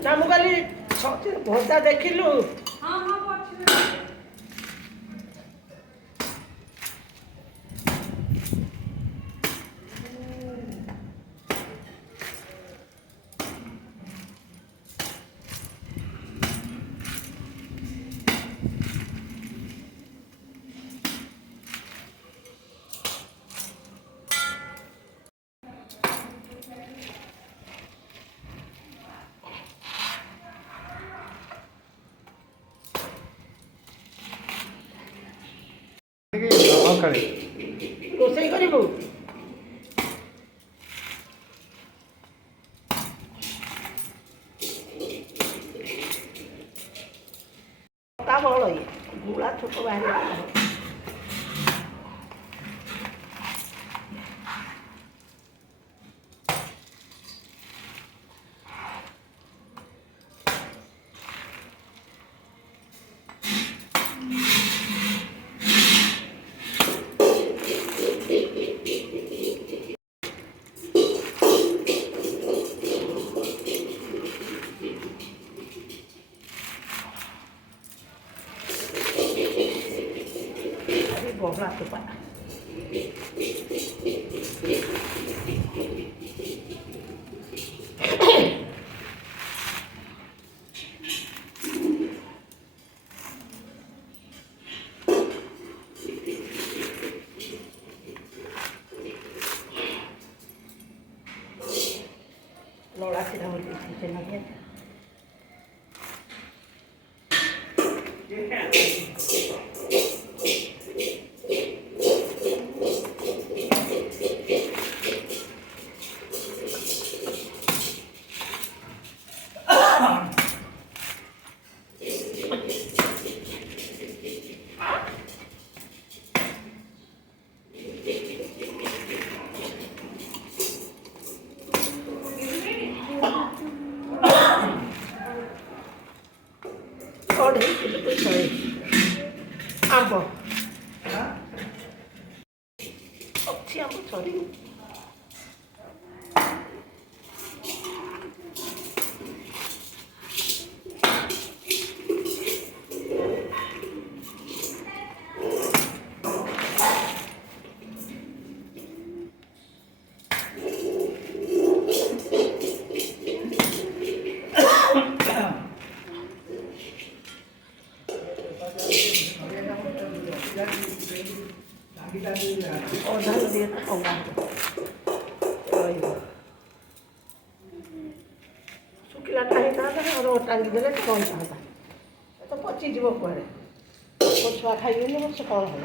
ନା ମୁଁ କହିଲି ଭଜା ଦେଖିଲୁ। ହଁ ହଁ ଅଛି। ରୋଷେଇ କରିବୁ ତା ବଳ ଇଏ ଗୁଳା ଛୋଟ ବାହାରିବ। Bobra tuh Pak. Lola sih dah di sini lagi. Ambo. ଅଛି ambo sorry. 어디다 dia ରହିବ ଶୁଖିଲାଟା ହେଇଥାନ୍ତା ଆଉ ଟାଙ୍ଗି ଦେଲେ କ'ଣ ହେଇଥାନ୍ତା ତ ପଚିଯିବ କୁଆଡ଼େ ଛୁଆ ଖାଇବେନି ସେ କ'ଣ ହେବ।